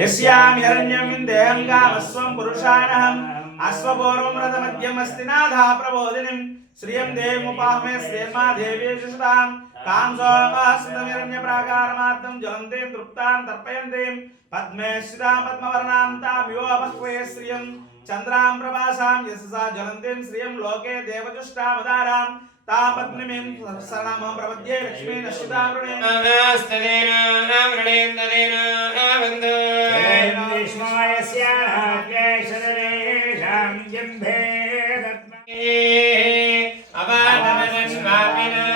यस्यां हिरण्यं विन्देहं गामस्वं पुरुषाणहम् अश्वपूर्वं रथमध्यमस्ति नाधा प्रबोधिनीं श्रियं देवमुपाहमे श्रीर्मा देवी शुष्टां कांसोऽस्मितमिरण्यप्राकारमार्तं ज्वलन्तीं तृप्तां तर्पयन्तीं पद्मे श्रितां पद्मवर्णां तां यो बह्वे श्रियं चन्द्रां प्रभासां यशसा ज्वलन्तीं श्रियं लोके देवजुष्टामदारां तां पद्मिनीं शरणमहं प्रपद्ये लक्ष्मी नश्चितां वृणीं नमस्तदेन वृणीं तदेन वन्दे विष्णोयस्याः केशरेषां जिह्वे दत्मे अवादनस्वामिनः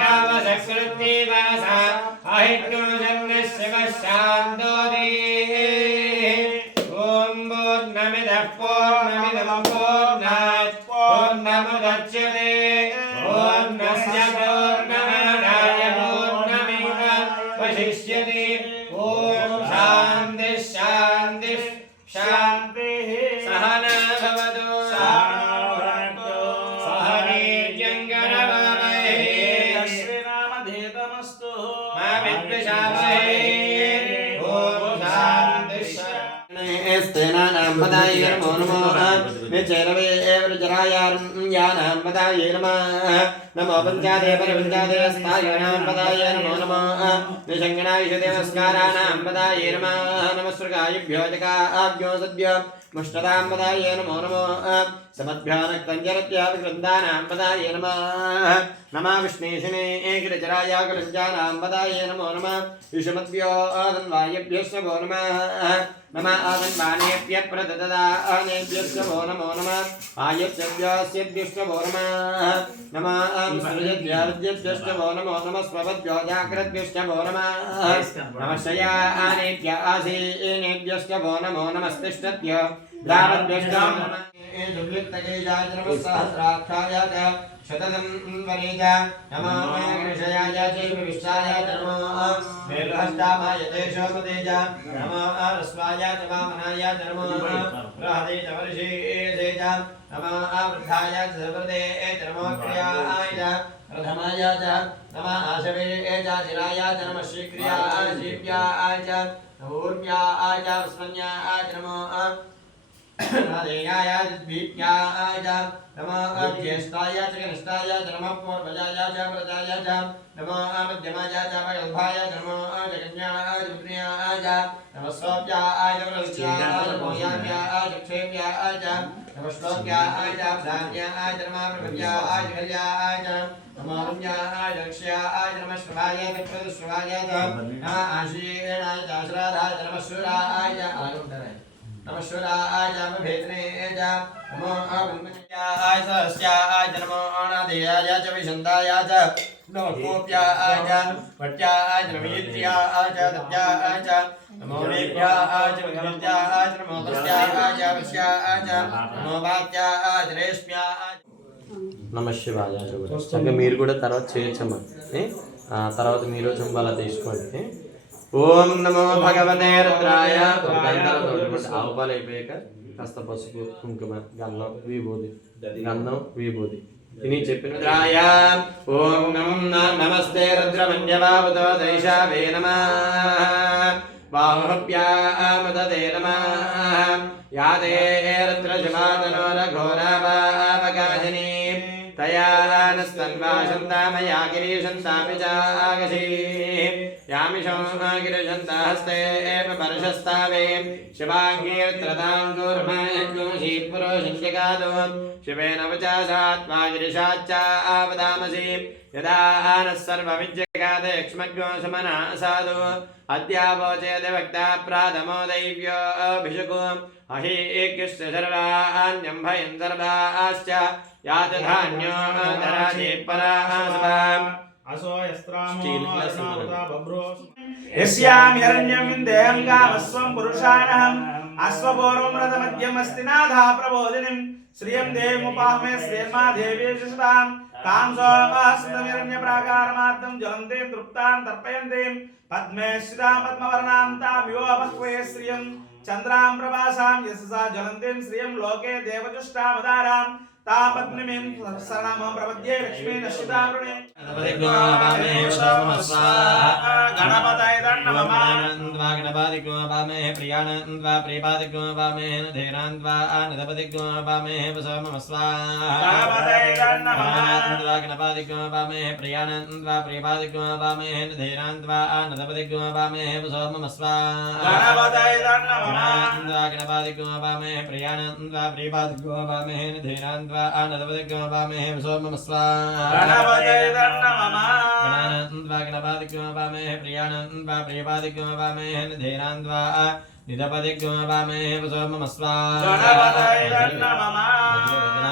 कामसकृत्तिवासा अहित्योजन्यस्य वशान्तोदे ॐ पूर्णमिदः पूर्णमिदं पूर्णात् पूर्णमुदच्यते पूर्णस्य पूर्णमादाय पूर्णमेवावशिष्यते ॐ शान्तिः शान्तिः शान्तिः सहना भवतु सह वीर्यं करवावहै श्रीरामधेतमस्तु मा विद्विषावहै ॐ शान्तिः स्तेनानां पदाय नमो नमः निचरवे एवजरायानां पदाय नमः नमो पञ्चादेवरपञ्चादेवस्तायानां पदाय नमो नमः निषङ्गणाय देवस्काराणां पदाय नमः नमस्कृगायभ्यो जगाभ्यो सद्भ्यो मुष्टदां पदाय नमो नमः समद्भ्यो नक्तञ्जरत्याभिवृन्दानां पदाय नमः नमः विष्णेशने गिरिचराय गुलञ्जानां पदाय नमो नमः विषमद्भ्यो आदन्वायभ्यश्च वो नमः नमः आदन्वानेभ्य प्रददानेभ्यश्च वो नमो नमः आयत्यभ्यश्च वो नमः नमः विसृजद्भ्यश्च वो नमो नमः स्वपद्भ्यो जाग्रद्भ्यश्च वो नमः नमः शयानेभ्य आसीनेभ्यश्च वो नमो नमस्तिष्ठद्भ्यो द्रावद्भ्यश्च नमः जुब्लित्तकेजाय नमः सहस्राक्षाय च शतदं वरेज नमः गणेशाय च विश्वाय च नमः मेलहस्तामाय तेजोपतेज नमः रस्वाय च वामनाय च नमः बृहदे च वर्षे च नमः वृद्धाय च सर्वदे च नमः क्रियाय च प्रथमाय च नमः आशवे च जिराय च नमः शीघ्रियाय शीव्याय च ऊर्व्याय च वस्मन्याय च नमः नादेयाय द्वीप्याय च नमः ज्येष्ठाय च कनिष्ठाय च नमः पूर्वजाय च प्रजाय च नमः मध्यमाय च वैल्भाय च नमः जगन्याय च पुत्र्याय च नमः स्वप्याय च वृष्ट्याय च भोयाय च क्षेम्याय च नमः श्लोक्याय च ब्राह्म्याय च नमः प्रभव्याय च कल्याय च नमः रम्याय च लक्ष्याय च नमः श्रवाय च प्रदुश्रवाय च नमः आशीर्णाय च श्राद्धाय च नमः शूराय च नमः शूराय च भेदने च नमो अब्रह्मण्याय च अस्याय च नमो अनादेयाय च विशन्ताय च नमो गोप्याय च भट्याय च नमो युज्याय च दत्याय च नमो नेभ्याय च विद्याय च नमो तस्याय च वस्याय च नमो वात्याय च रेश्म्याय నమ శివాయ చక్కగా మీరు కూడా తర్వాత చేయొచ్చమ్మా తర్వాత మీరు చెంబాల తీసుకోండి ఓం నమో భగవతే రుద్రాయ ఆవు పాలు అయిపోయాక కాస్త పసుపు కుంకుమ గంధం విభూది తిని చెప్పిన రుద్రాయ ఓం నమస్తే రుద్రమన్యవావతో దైశావే నమః బాహుభ్యామదే నమః యాదే రుద్రశివాతనోరఘోరావావకాశినీ तया नस्तन्वाशन्तामया गिरीशन्तापि चागशी यामिशो गिरिशन्ता हस्ते एव परशस्तावे शिवाङ्गीर्त्रतां कूर्मशीत्पुरोषिञ्जगादो शिवेन वचासात्मा गिरिशाच्चावदामसि यदा नः सर्वविज्जगादक्ष्मज्ञो समना साधु अद्यावोचेद वक्ता प्रातमो दैव्योऽभिषुको अहि एकिश्च सर्वाण्यं भयं सर्वाश्च यात धान्यो धराजे परासभाम् असो यस्त्रामो अरुणावता बभ्रो यस्यां हिरण्यं विन्देहं गामस्वं पुरुषाणहम् अश्वपूर्वं रथमध्यमस्ति नाधा प्रबोधिनीं श्रियं देवमुपाहमे श्रीर्मा देवी शुष्टां कांसोऽस्मितमिरण्यप्राकारमार्तं ज्वलन्तीं तृप्तां तर्पयन्तीं पद्मे श्रितां पद्मवर्णां तां यो बह्वे श्रियं चन्द्रां प्रभासां यशसा ज्वलन्तीं श्रियं लोके देवजुष्टामदारां तापद्मिमें सहस्रनामं प्रपद्ये लक्ष्मी नश्चितारुणे गणपतये नमः गणपतिगो वामे प्रियानन्द्वा प्रियपादिगो वामे धेनान्द्वा आनदपतिगो वामे वसमस्वा गणपतये नमः गणपतिगो वामे प्रियानन्द्वा प्रियपादिगो वामे धेनान्द्वा आनदपतिगो वामे वसमस्वा गणपतये नमः गणपतिगो वामे प्रियानन्द्वा प्रियपादिगो वामे धेनान्द्वा आनदपतिगो वामे वसमस्वा गणपतये नमः गणानन्द्वा गणपतिगो वामे प्रियानन्द्वा प्रियपादिगो वामे धेनान्द्वा निदपतिगो वामे वसमस्वा गणपतये नमः